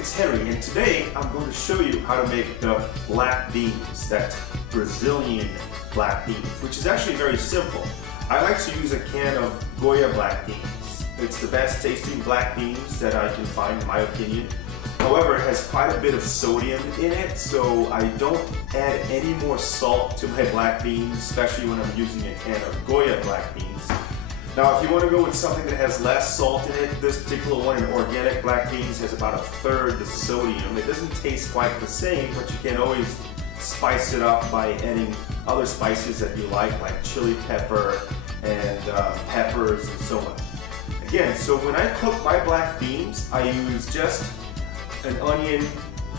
it's Henry, and today I'm going to show you how to make the black beans, that Brazilian black beans, which is actually very simple. I like to use a can of Goya black beans. It's the best tasting black beans that I can find in my opinion. However, it has quite a bit of sodium in it, so I don't add any more salt to my black beans, especially when I'm using a can of Goya black beans. Now, if you want to go with something that has less salt in it, this particular one in organic black beans has about 1/3 the sodium. It doesn't taste quite the same, but you can always spice it up by adding other spices that you like chili pepper and peppers and so on. Again, so when I cook my black beans, I use just an onion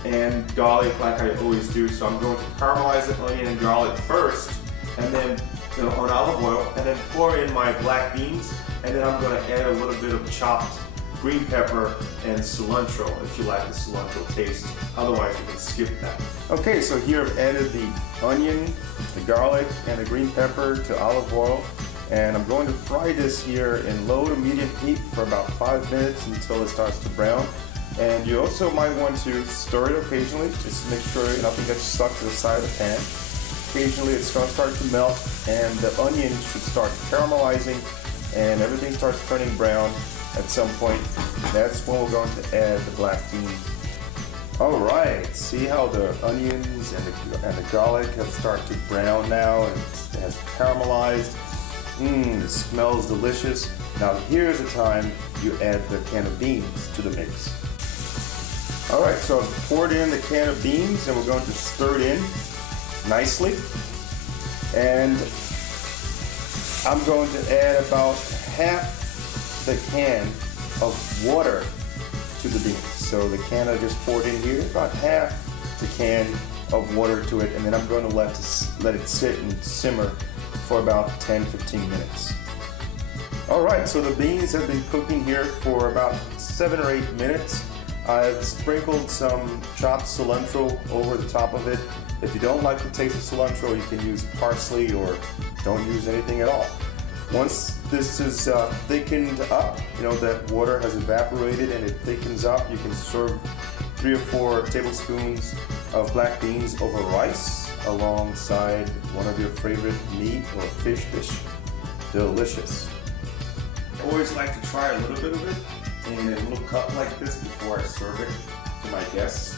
and garlic like I always do. So I'm going to caramelize the onion and garlic first, and then on olive oil, and then pour in my black beans, and then I'm going to add a little bit of chopped green pepper and cilantro if you like the cilantro taste. Otherwise, you can skip that. Okay, so here I've added the onion, the garlic, and the green pepper to olive oil, and I'm going to fry this here in low to medium heat for about 5 minutes until it starts to brown. And you also might want to stir it occasionally, just to make sure nothing gets stuck to the side of the pan. Occasionally it's going to start to melt, and the onion should start caramelizing, and everything starts turning brown at some point. That's when we're going to add the black beans. Alright, see how the onions and the garlic have started to brown now, and it has caramelized. It smells delicious. Now here's the time you add the can of beans to the mix. Alright, so I've poured in the can of beans, and we're going to stir it in nicely, and I'm going to add about half the can of water to the beans. So the can I just poured in here, about half the can of water to it, and then I'm going to let it sit and simmer for about 10-15 minutes. Alright, so the beans have been cooking here for about 7 or 8 minutes. I've sprinkled some chopped cilantro over the top of it. If you don't like the taste of cilantro, you can use parsley or don't use anything at all. Once this is thickened up, that water has evaporated and it thickens up, you can serve 3 or 4 tablespoons of black beans over rice alongside one of your favorite meat or fish dish. Delicious. I always like to try a little bit of it in a little cup like this before I serve it to my guests.